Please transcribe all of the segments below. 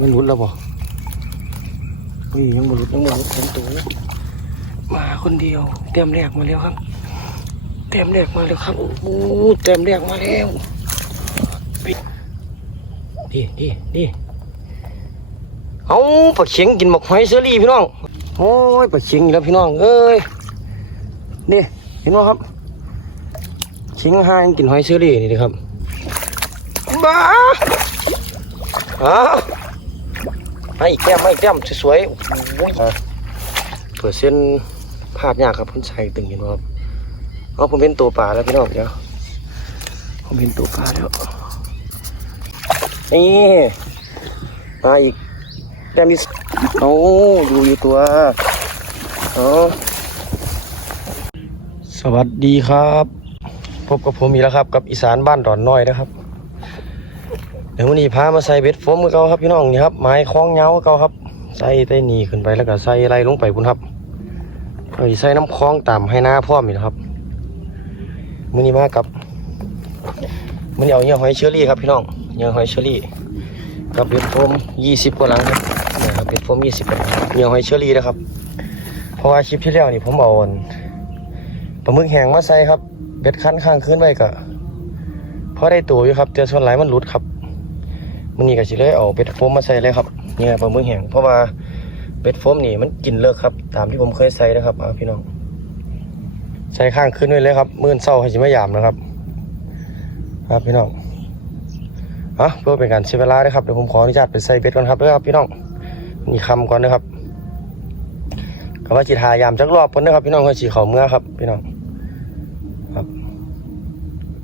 มันหลุดแล้วบ่อุ้ยยังบ่หลุดยังบ่หลุดเป็นตัวมาคนเดียวเต็มแรกมาแล้วครับเต็มแรกมาแล้วครับโอ้โหเต็มแรกมาแล้วปิดดีดีดีเอาปลาเข็งกินหมกหอยเชอรี่พี่น้องโอ้ยปลาเข็งอีกแล้วพี่น้องเอ้ยนี่เห็นไหมครับเข็งห้ายังกินหอยเชอรี่นี่ดิครับบ้าอ้าว ไม่แก้มไม่แก้มสวยๆโอ้ยอะเปิดเส้นพลาดยากครับเพิ่นใส่ตึงเห็นบ่ครับเอาผมเห็นตัวปลาแล้วพี่น้องเดี๋ยวผมเห็นตัวปลาแล้วนี่มาอีกแต้มที่สเอาดูอยู่ตัวเอาสวัสดีครับ พบกับผมอีกแล้วครับ กับอีสานบ้านดอนน้อยนะครับ เดี๋ยววันนี้พามาใส่เบ็ดโฟมกับเขาครับพี่น้องนี่ครับไม้คล้องเงากับเขาครับ ใส่ใต้หนีขึ้นไปแล้วก็ใส่ไรลงไปบุญครับเอ้ใส่น้ำคล้องตามให้หน้าพร้อมอีกนะครับมื้อนี้มากับมือนี้เอาเหยื่อหอยเชอรี่ครับพี่น้องเหยื่อหอยเชอรี่ กับเบ็ดโฟม20กว่าหลังครับนี่ครับเบ็ดโฟม20กว่าหลังเหยื่อหอยเชอรี่นะครับ เพราะว่าคลิปที่แล้วนี่ผมเอาอันปลาหมึกแห้งมาใส่ครับเบ็ดคันข้างคืนไว้ก็พอได้ตัวอยู่ครับแต่ส่วนหลายมันหลุดครับ มันนี่ก็สิเลยเอาเบ็ดโฟมมาใส่เลยครับนี่ยปลาหมึกแห้งเพราะว่าเบ็ดโฟมนี่มันกินเลิกครับ ตามที่ผมเคยใส่นะครับพี่น้อง ใส่ข้างขึ้นไว้เลยครับ มื่นเศร้าให้สิมายามนะครับ ครับพี่น้องอะเพื่อเป็นการเสียเวลานะครับเดี๋ยวผมขออนุญาตไปใส่เบ็ดก่อนครับเด้อครับพี่น้องนี่คำก่อนนะครับก็ว่าจิทายามจักรอบก่อนนะครับ พี่น้องก็สีเขาเมื่อครับ พี่น้องครับ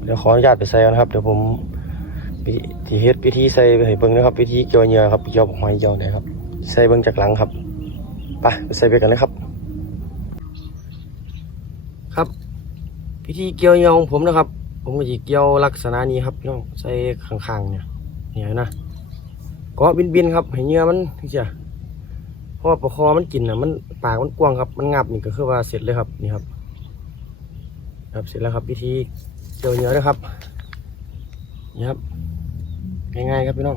เดี๋ยวขออนุญาตไปใส่กันครับ เดี๋ยวผม วิธีเฮ็ดวิธีใส่ไปให้เบิ่งนะครับวิธีเกี่ยวเหยื่อครับเกี่ยวบอกไม้เกี่ยวเนี่ยครับ ใส่เบิ่งจากหลังครับไปใส่ไปกันเลยครับ ครับวิธีเกี่ยวเหยื่อของผมนะครับ ผมก็จะเกี่ยวลักษณะนี้ครับพี่น้องใส่ข้างๆเนี่ยเนี่ยนะก็บินๆครับให้เหยื่อมันที่จะเพราะว่าปลาคอมันกินนะมันปากมันกว้างครับมันงับนี่ก็คือว่าเสร็จเลยครับนี่ครับ ครับเสร็จแล้วครับวิธีเกี่ยวเหยื่อนะครับนี่ครับ ง่ายๆครับพี่น้อง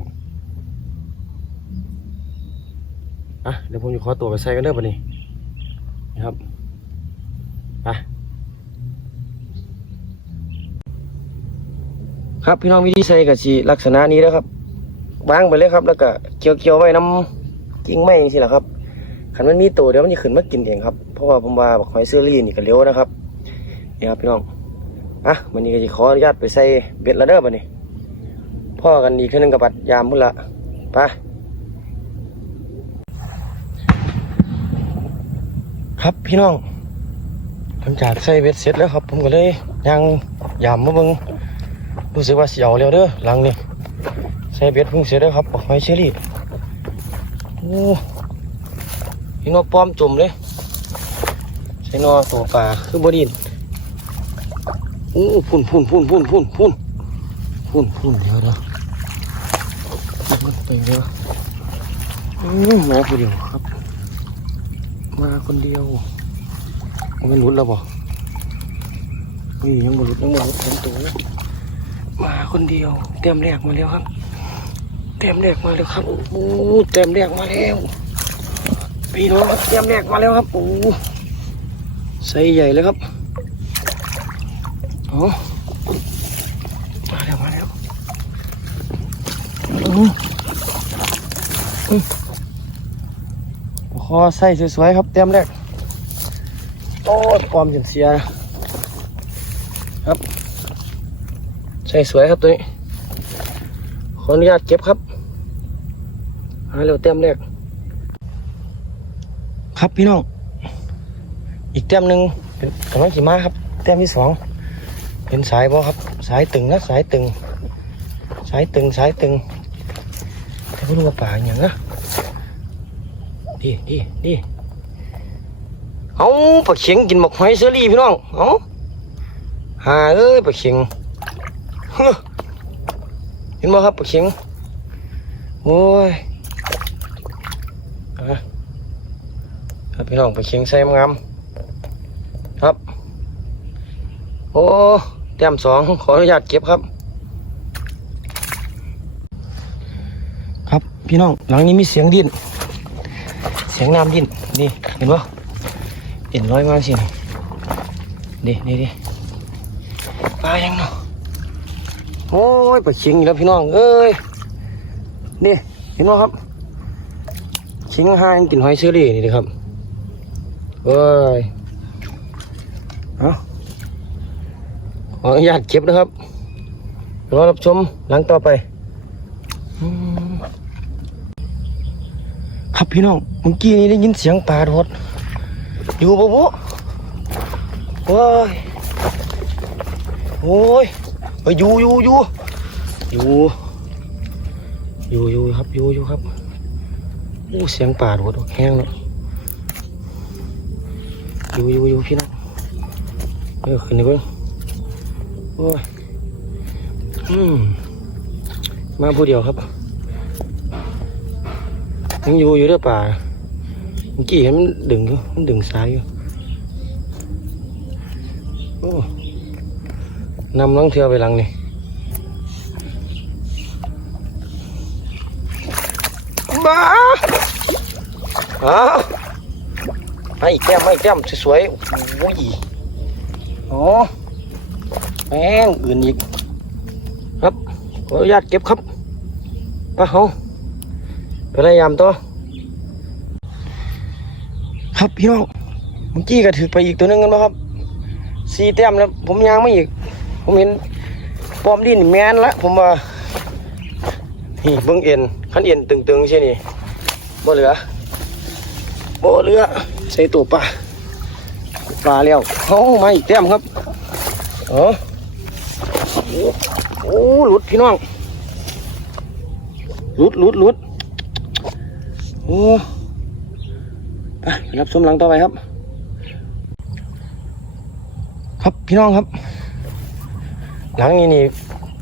อะเดี๋ยวผมจะขอตัวไปใส่กันเด้อปะนี่นะครับไปครับพี่น้องวิธีใส่กับสีลักษณะนี้นะครับวางไปเลยครับ แล้วก็เกี่ยวเกี่ยวไว้น้ำกิ่งไม้สิแหละครับขันมันมีตัวเดี๋ยวมันจะขึ้นมากินเองครับเพราะว่าผมว่าบักหอยเซอรี่นี่ก็เร็วนะครับนี่ครับพี่น้องอะวันนี้ก็จะขออนุญาตไปใส่เบ็ดล้วเด้อปะนี่ พ่อกันอีกแค่นึงกับบัดยามพุ่นละไปครับพี่น้องหลังจากใส่เบ็ดเสร็จแล้วครับ ผมก็เลยยังยามมาเบิ่งรู้สึกว่าเสียวเร็วเด้อหลังนี่ใส่เบ็ดเพิ่งเสร็จแล้วครับหอยเชอรี่โอ้พี่นอป้อมจุ่มเลยใส่นอตัวปลาคือบดินโอ้พุ่นพุ่นพุ่นพุ่นพุ่นพุ่นพุ่นพุ่นเดี๋ยวเดี๋ยว ไปเดี๋ยวอืมมาคนเดียวครับ มาคนเดียวมันหลุดแล้วบ่อุ้ยยังบ่หลุดยังบ่หลุดเป็นตัวมาคนเดียว เต็มแรกมาแล้วครับ เต็มแรกมาแล้วครับโอ้โหเต็มแรกมาแล้วพี่น้องครับเต็มแรกมาแล้วครับโอ้ใส่ใหญ่เลยครับอ๋อมาแล้วมาแล้วอืมอืม คอใส่สวยๆครับเต็มแรกโอ้ยความจนเสียนะครับใส่สวยครับตัวนี้ขออนุญาตเก็บครับหาเร็วเต็มแรกครับพี่น้องอีกเต็มหนึ่งเป็นกำลังขี่ม้าครับเต็มที่สองเห็นสายบ่ครับ สายตึงนะสายตึง สายตึงสายตึง ไม่รู้ว่าป่าอย่างนะดีดีดีเอาปลาเข็งกินหมกหอยเชอรี่พี่น้องเอาหาเอ้ยปลาเข็งเฮ้อเห็นบ่ครับปลาเข็งโอ้ยครับพี่น้องปลาเข็งใส่งามครับ โอ้แต้มสองขออนุญาตเก็บครับ ครับ พี่น้องหลังนี้มีเสียงดิ้นเสียงน้ำดิ้นนี่เห็นปะเห็นร้อยมากสินี่นี่ดิปลายังเนาะโอ้ยปลาเชียงอีกแล้วพี่น้องเอ้ยนี่เห็นปะครับเชียงห้างกินหอยเชอรี่นี่ดิครับเอ้ยเอาขออนุญาตเก็บนะครับรอรับชมหลังต่อไป ครับพี่น้องเมื่อกี้นี้ได้ยินเสียงปลาโดดอยู่ปะโบว้ายโอ้ยเอ้ยอยู่อยู่อยู่อยู่อยู่อยู่ครับอยู่อยู่ครับโอ้เสียงปลาโดดแห้งแล้วอยู่อยู่อยู่พี่น้องเออขึ้นเลยเบิ้งโอ้ยอืมมาผู้เดียวครับ ยังอยู่อยู่เด้ป่าเมื่อกี้เห็นมันดึงอยู่มันดึงสายอยู่โอ้นำลังเทือไปหลังนี่บ้าอ้าวให้แก้มให้แก้มสวยๆโอ้ยโอ้แม่งอื่นอีก ครับขออนุญาตเก็บครับไปเฮา พยายามต่อครับพี่น้องเมื่อกี้ก็ถือไปอีกตัวหนึงกันบ่ครับสี่แต้มแล้วผมยางไม่อีก ผมเห็นปอมดินแมนละผมว่านี่เบิ้งเอ็นขันเอ็นตึงๆใช่นี่บ่เหลือบ่เหลือใส่ตัวปลาปลาแล้วเอ้ามาอีกแต้มครับเออโอ้โอ้หลุดพี่น้องหลุดหลุดหลุด โอ้ไปรับชมหลังต่อไปครับ ครับพี่น้องครับ หลังนี้นี่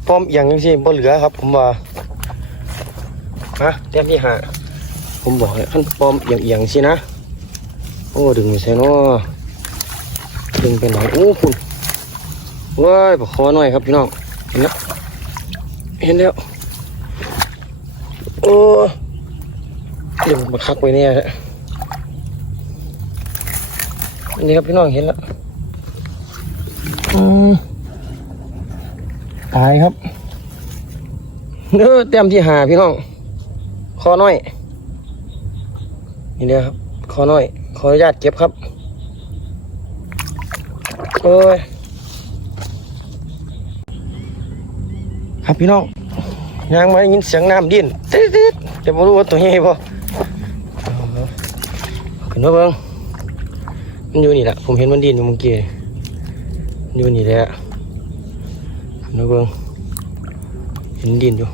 ป้อมเอียงยังสิบ่เหลือครับ ผมว่าฮะแต้มที่หาผมบอกให้ขั้นป้อมเอียงเอียงสินะโอ้ดึงไม่ใช่เนาะดึงไปไหนโอ้คุณว้ายบอกคอหน่อยครับพี่น้องเห็นแล้วเห็นแล้วโอ้ เดี๋ยวมาคักไว้เนี่ยฮะนี่ครับพี่น้องเห็นแล้วอืมตายครับเนื้อเต็มที่หาพี่น้อง คอน้อย นี่เดียครับ คอน้อย ขออนุญาตเก็บครับโอ้ยครับพี่น้องยังได้ยินเสียงน้ำดิ้นติ๊ดๆจะไม่รู้ว่าตัวใหญ่ป่ ขึ้นมาเบิ้งมันอยู่นี่แหละผมเห็นมันดินอยู่เมื่อกี้อยู่นี่แหละขึ้นมาเบิ้งเห็นดินอยู่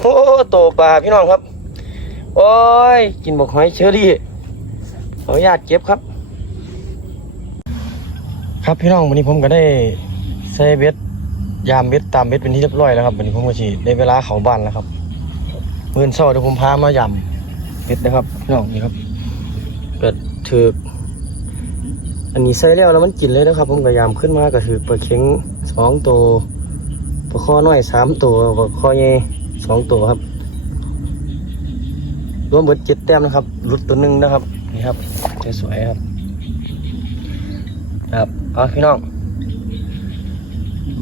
โอ้โตปลาพี่น้องครับ โอ้ยกินบอกหอยเชอรี่ขออนุญาตเก็บครับ ครับพี่น้องวันนี้ผมก็ได้ใส่เบ็ดยามเบ็ดตามเบ็ดเป็นที่เรียบร้อยแล้วครับวันนี้ผมก็ชีได้เวลาเขาบ้านแล้วครับ มื่อเช้าเดี๋ยวผมพามายำเบ็ดนะครับพี่น้องนี่ครับเกิดถืออันนี้ใส่แล้วแล้วมันกินเลยนะครับ ผมก็ยามขึ้นมาก็ถือปลาเข็งสองตัวปลาข้อน้อยสามตัวปลาข้อใหญ่สองตัวครับ รวมเบิดเจ็ดแต้มนะครับหลุดตัวหนึ่งนะครับ นี่ครับสวยครับ ครับเอาพี่น้อง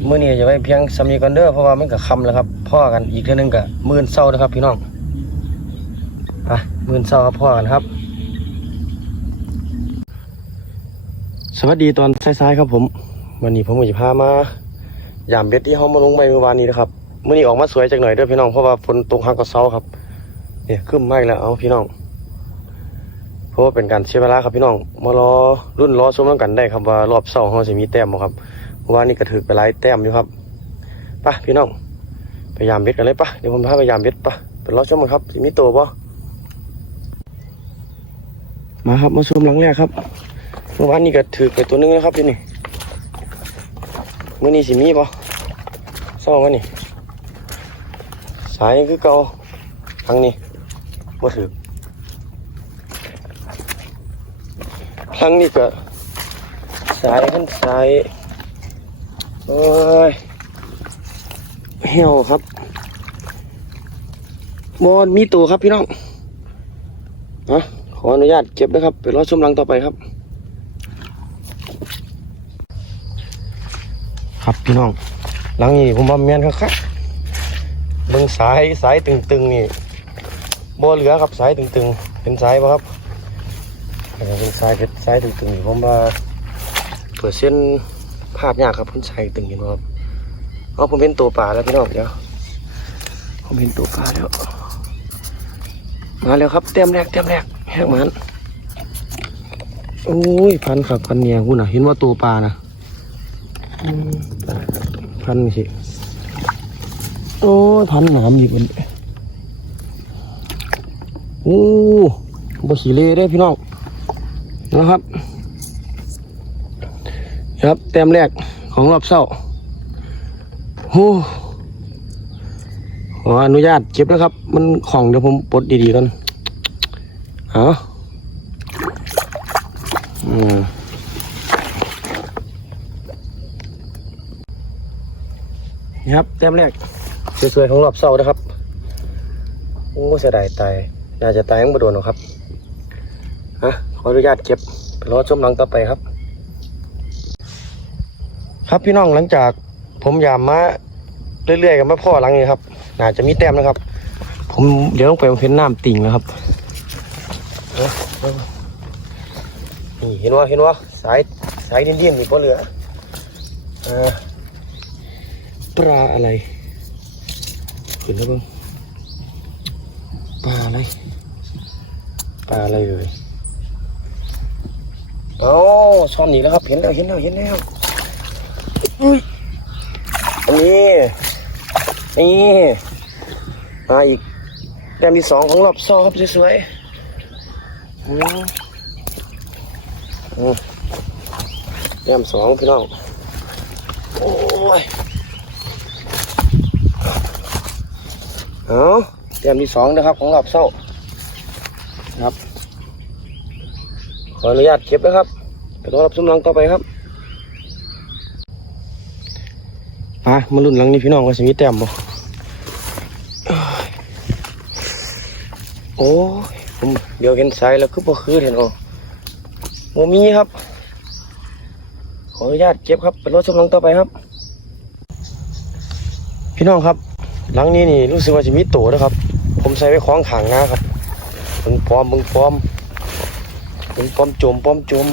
เมื่อนี้จะไปเพียงสามีกันเด้อเพราะว่ามันก็คำแล้วครับ พ่อกันอีกเท่านึงก็มื่นเศร้านะครับ พี่น้องไปมื่นเศร้าครับพ่อกันครับ สวัสดีตอนสายๆครับผมวันนี้ผมก็จะพามายามเบ็ดที่เขามาลงไปเมื่อวานนี้นะครับเมื่อนี้ออกมาสวยจังหน่อยเด้อพี่น้องเพราะว่าฝนตกหักก็เศร้าครับ เนี่ยขึ้นมากแล้วเอาพี่น้องเพราะว่าเป็นการเสียเวลาครับพี่น้องมารอรุ่นรอชมน้ำกันได้ครับว่ารอบเสาเขาจะมีแต้มบ่ครับเพราะว่านี่กระถือไปหลายแต้มอยู่ครับไปะพี่น้อง พยายามเบ็ดกันเลยปะเดี๋ยวผมพาพยายามเบ็ดปะเป็นรอชมกันครับสิมีตัวบ่มาครับมาชมหลังแรกครับเมื่อวานนี้ก็ถือไปตัวหนึงนะครับพี่นี่มื่อนี้สิมีบ่เศร้าวันนี่สายคือเกาทางนี้บ่ถือครั้งนี้ก็สายขึ้นสายโอ้ย เหี่ยวครับบอลมีตัวครับพี่น้องอะขออนุญาตเก็บนะครับไปรอชมรังต่อไปครับ ครับพี่น้องหลังนี้ผมว่าแม่นครับครับเบิ่งสายสายตึงๆนี่บ่เหลือครับสายตึงๆเป็นสายป่ะครับเป็นสายเป็นสายตึงๆผมว่าเปิดเส้นภาพยากครับเป็นสายตึงเห็นบ่ครับ เอาผมเห็นตัวป่าแล้วพี่น้องเดี๋ยวผมเห็นตัวป่าแล้ว มาแล้วครับเต็มแรกเต็มแรกแหกมันโอ้ยพันครับพันเนี่ยคุณน่ะ เห็นว่าตัวปลานะพันสิโอ้ยพันหนามอีกอันโอ้บขี่เล่ได้พี่น้องนะครับ ครับแต้มแรกของรอบเศร้า โอ้ขออนุญาตเก็บนะครับ มันของเดี๋ยวผมปลดดีๆกันเอาอืมนี่ครับแต้มแรกสวยๆของรอบเสานะครับ โอ้เสียดายตายน่าจะตายยังไม่โดนหรอกครับฮะขออนุญาตเก็บไปรอชมหลังต่อไปครับ ครับพี่น้องหลังจาก ผมยามมาเรื่อยๆกับมาพ่อหลังนี้ครับน่าจะมีแต้มนะครับ ผมเดี๋ยวต้องไปเห็นน้ำติ่งแล้วครับนี่เห็นว่าเห็นว่าสายสายเดิ้นๆมีก็เหลืออปลาอะไรขึ้นแล้วเบ้างปลาอะไรปลาอะไรเลยโอ้ซ่อนหนีแล้วครับเห็นแล้วเห็นแล้วเห็นแล้วอุ้ย นี้นี่มาอีกแต้มที่สองของรอบซอครับสวยๆอืมอืมแต้มสองพี่น้องโอ้ยเอาเตรียมที่สองนะครับของรอบเศร้าครับ ขออนุญาตเก็บนะครับไปรอรับสมรังต่อไปครับ มามาลุ้นหลังนี้พี่น้องว่าสิมีแต้มบ่โอ้ยผมเดี๋ยวเห็นสายแล้วคือบ่คือเห็นอ๋อโมมีครับ ขออนุญาตเก็บครับไปรอชมลังต่อไปครับ พี่น้องครับ หลังนี้นี่รู้สึกว่าจะมีโตนะครับ ผมใส่ไว้คล้องขางนะครับมึงปลอมมึงปลอมมึงปลอมจมปลอมจม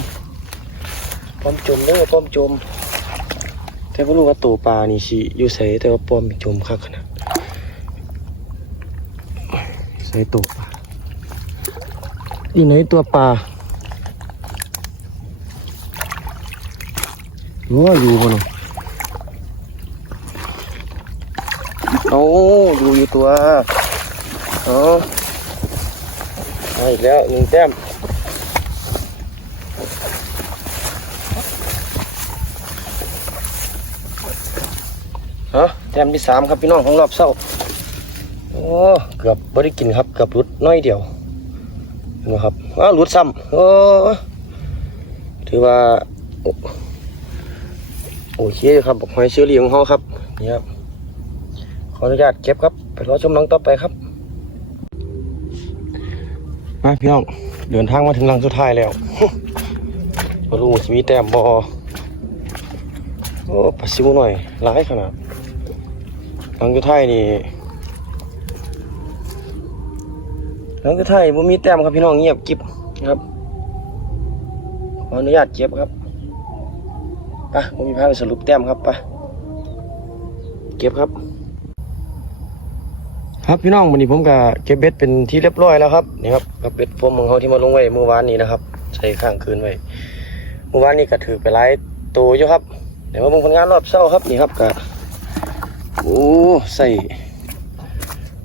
ปลอมจมเด้อปลอมจม แต่ไม่รู้ว่าตัวปลานี่สิอยู่ใส่แต่ว่าปลอมจมคักขนาดใส่ตัวปลาดีไหนตัวปลาโอ้อยู่บนน่ะโอ้ดูอยู่ตัวอ๋อมาอีกแล้วหนึ่งแต้ม ฮะแต้มที่สามครับพี่น้องของรอบเศร้าโอ้เกือบบริกินครับเกือบหลุดน้อยเดียวนไหมครับอ้าวหลุดซ้ำโอ้ถือว่าโอโอเคครับบอกหอยเชอรี่ของเขาครับนี่ครับขออนุญาตเก็บครับไปรอชมลังต่อไปครับมาพี่น้องเดินทางมาถึงหลังสุดท้ายแล้วมาดูสิมีแต้มบอโอ้ปัสซิวหน่อยร้ายขนาด หลังสุดท้ายนี่หลังสุดท้ายผมมีแต้มครับพี่น้องเงียบกิบครับขออนุญาตเก็บครับไปผมมีพาไปสรุปแต้มครับไปเก็บครับ ครับพี่น้องวันนี้ผมก็เก็บเบ็ดเป็นที่เรียบร้อยแล้วครับนี่ครับกับเบ็ดผมของเขาที่มาลงไว้เมื่อวานนี้นะครับใช้ข้างคืนไว้เมื่อวานนี้ก็ถือไปหลายตัวอยู่ครับเดี๋ยวมาเบิ่งผลงานรอบเช้าครับนี่ครับก็ โอ้ใส่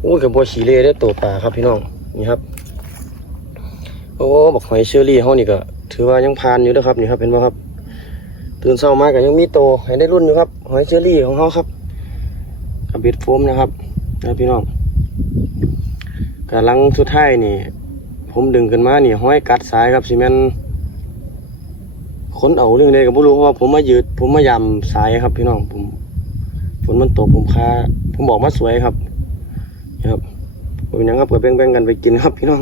โอ้กับบัวฉีเล่ได้ตัวปลาครับพี่น้องนี่ครับ โอ้บอกหอยเชอรี่เขานี่ก็ถือว่ายังพานอยู่นะครับนี่ครับเห็นไหมครับ ตื่นเช้ามาก็ยังมีโตวให้ได้รุ่นอยู่ครับหอยเชอรี่ของเขาครับกับเบ็ดโฟมนะครับนะพี่น้องกำลังสุดท้ายนี่ ผมดึงขึ้นมานี่ห้อยกัดสายครับสิแม่นคนเอาเรื่องใดก็บ่รู้เพราะว่าผมมายืดผมมายำสายครับพี่น้องผม ฝนมันตกผมคาผมบอกมาสวยครับครับผมเป็นยังครับก็แบ่งๆกันไปกินครับพี่น้อง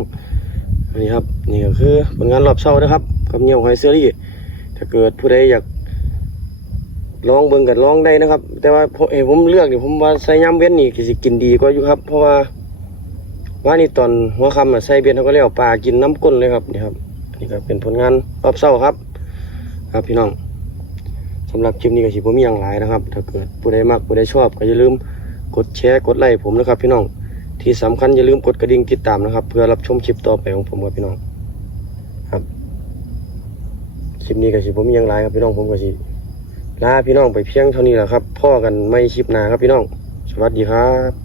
นนี้ครับนี่ก็คือผลงานรอบเช้านะครับกับเนียวหอยเซอรี่ถ้าเกิดผู้ใดอยากลองเบิ่งกันลองได้นะครับ แต่ว่าเอ้ผมเลือกเนี่ผมว่าใส่ยำเว้นนี่ก็สิกินดีกว่าอยู่ครับ เพราะว่าว่านี่ตอนหัวคำอะใส่เบ็ดเขาก็เลี้ยวปลากินน้ำก้นเลยครับนี่ครับนี่ก็เป็นผลงานรอบเช้าครับ ครับพี่น้อง สำหรับคลิปนี้ก็สิบ่มีอย่างหลายนะครับ ถ้าเกิดผู้ใดมักผู้ใดชอบก็อย่าลืมกดแชร์กดไลค์ผมนะครับ พี่น้อง ที่สำคัญอย่าลืมกดกระดิ่งติดตามนะครับ เพื่อรับชมคลิปต่อไปของผมครับพี่น้อง ครับคลิปนี้ก็สิผมมีอย่างหลายครับพี่น้องผมก็สิลาพี่น้องไปเพียงเท่านี้แหละครับพ่อกันไม่คลิปหน้าครับพี่น้อง สวัสดีครับ